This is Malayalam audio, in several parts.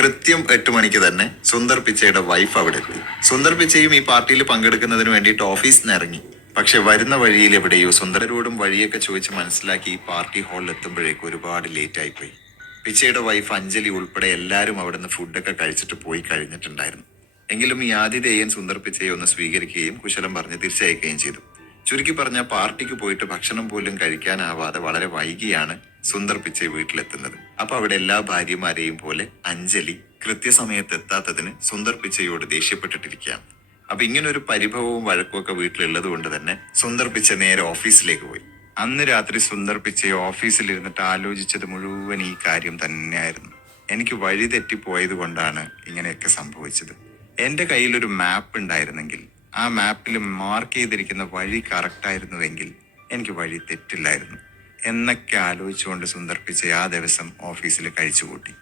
കൃത്യം 8 മണിക്ക് തന്നെ സുന്ദർ പിച്ചയുടെ വൈഫ് അവിടെ എത്തി. സുന്ദർ പിച്ചയും ഈ പാർട്ടിയിൽ പങ്കെടുക്കുന്നതിന് വേണ്ടിയിട്ട് ഓഫീസിൽ നിന്ന് ഇറങ്ങി. പക്ഷെ വരുന്ന വഴിയിൽ എവിടെയോ സുന്ദരരോടും വഴിയൊക്കെ ചോദിച്ച് മനസ്സിലാക്കി പാർട്ടി ഹാളിൽ എത്തുമ്പോഴേക്കും ഒരുപാട് ലേറ്റ് ആയിപ്പോയി. പിച്ചയുടെ വൈഫ് അഞ്ജലി ഉൾപ്പെടെ എല്ലാവരും അവിടുന്ന് ഫുഡൊക്കെ കഴിച്ചിട്ട് പോയി കഴിഞ്ഞിട്ടുണ്ടായിരുന്നു. എങ്കിലും ഈ ആതിഥേയൻ സുന്ദർ പിച്ചയെ ഒന്ന് സ്വീകരിക്കുകയും കുശലം പറഞ്ഞ് തിരിച്ചയക്കുകയും ചെയ്തു. ചുരുക്കി പറഞ്ഞ പാർട്ടിക്ക് പോയിട്ട് ഭക്ഷണം പോലും കഴിക്കാനാവാതെ വളരെ വൈകിയാണ് സുന്ദർ പിച്ചൈ വീട്ടിലെത്തുന്നത്. അപ്പൊ അവിടെ എല്ലാ ഭാര്യമാരെയും പോലെ അഞ്ജലി കൃത്യസമയത്ത് എത്താത്തതിന് സുന്ദർ പിച്ചയോട് ദേഷ്യപ്പെട്ടിട്ടിരിക്കുകയാണ്. അപ്പൊ ഇങ്ങനൊരു പരിഭവവും വഴക്കുമൊക്കെ വീട്ടിലുള്ളത് കൊണ്ട് തന്നെ സുന്ദർ പിച്ച നേരെ ഓഫീസിലേക്ക് പോയി. അന്ന് രാത്രി സുന്ദർ പിച്ചയെ ഓഫീസിലിരുന്നിട്ട് ആലോചിച്ചത് മുഴുവൻ ഈ കാര്യം തന്നെയായിരുന്നു. എനിക്ക് വഴി തെറ്റിപ്പോയത് കൊണ്ടാണ് ഇങ്ങനെയൊക്കെ സംഭവിച്ചത്. എന്റെ കയ്യിലൊരു മാപ്പ് ഉണ്ടായിരുന്നെങ്കിൽ, ആ മാപ്പിൽ മാർക്ക് ചെയ്തിരിക്കുന്ന വഴി കറക്റ്റായിരുന്നുവെങ്കിൽ എനിക്ക് വഴി തെറ്റില്ലായിരുന്നു എന്നൊക്കെ ആലോചിച്ചുകൊണ്ട് സുന്ദർ പിച്ചൈ ആ ദിവസം ഓഫീസിൽ കഴിച്ചുകൂട്ടി.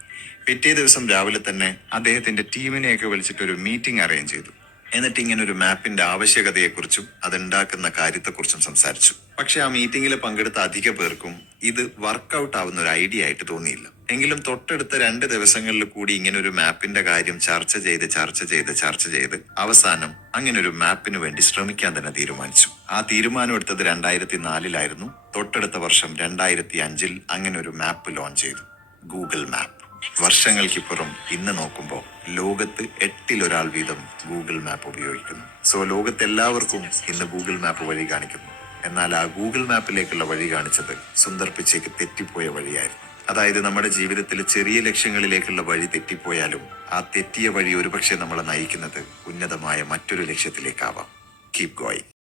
പിറ്റേ ദിവസം രാവിലെ തന്നെ അദ്ദേഹത്തിന്റെ ടീമിനെയൊക്കെ വിളിച്ചിട്ടൊരു മീറ്റിംഗ് അറേഞ്ച് ചെയ്തു. എന്നിട്ട് ഇങ്ങനെ ഒരു മാപ്പിന്റെ ആവശ്യകതയെക്കുറിച്ചും അതുണ്ടാക്കുന്ന കാര്യത്തെക്കുറിച്ചും സംസാരിച്ചു. പക്ഷെ ആ മീറ്റിംഗിൽ പങ്കെടുത്ത അധിക പേർക്കും ഇത് വർക്കൗട്ട് ആവുന്ന ഒരു ഐഡിയ ആയിട്ട് തോന്നിയില്ല. എങ്കിലും തൊട്ടടുത്ത 2 ദിവസങ്ങളിൽ കൂടി ഇങ്ങനെ ഒരു മാപ്പിന്റെ കാര്യം ചർച്ച ചെയ്ത് അവസാനം അങ്ങനെ ഒരു മാപ്പിന് വേണ്ടി ശ്രമിക്കാൻ തന്നെ തീരുമാനിച്ചു. ആ തീരുമാനം എടുത്തത് 2004 തൊട്ടടുത്ത വർഷം 2005 അങ്ങനെ ഒരു മാപ്പ് ലോഞ്ച് ചെയ്തു, ഗൂഗിൾ മാപ്പ്. വർഷങ്ങൾക്കിപ്പുറം ഇന്ന് നോക്കുമ്പോൾ ലോകത്ത് 8-ൽ 1 വീതം ഗൂഗിൾ മാപ്പ് ഉപയോഗിക്കുന്നു. സോ ലോകത്തെല്ലാവർക്കും ഇന്ന് ഗൂഗിൾ മാപ്പ് വഴി കാണിക്കുന്നു. എന്നാൽ ആ ഗൂഗിൾ മാപ്പിലേക്കുള്ള വഴി കാണിച്ചത് സുന്ദർ പിച്ചയ്ക്ക് തെറ്റിപ്പോയ വഴിയായിരുന്നു. അതായത് നമ്മുടെ ജീവിതത്തിൽ ചെറിയ ലക്ഷ്യങ്ങളിലേക്കുള്ള വഴി തെറ്റിപ്പോയാലും ആ തെറ്റിയ വഴി ഒരുപക്ഷെ നമ്മളെ നയിക്കുന്നത് ഉന്നതമായ മറ്റൊരു ലക്ഷ്യത്തിലേക്കാവാം. Keep going.